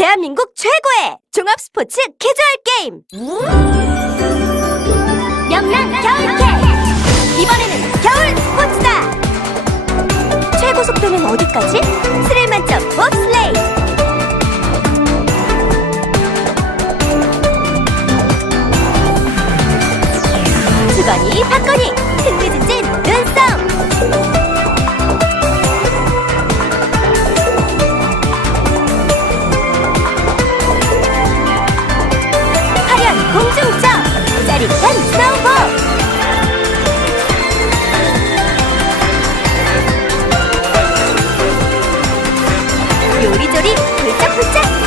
대한민국 최고의 종합 스포츠 캐주얼 게임. 명랑 겨울캐. 이번에는 겨울 스포츠다. 최고 속도는 어디까지? 스릴 만점 봅슬레이. 주거니 박거니 흔들지 요리조리 훌쩍훌쩍.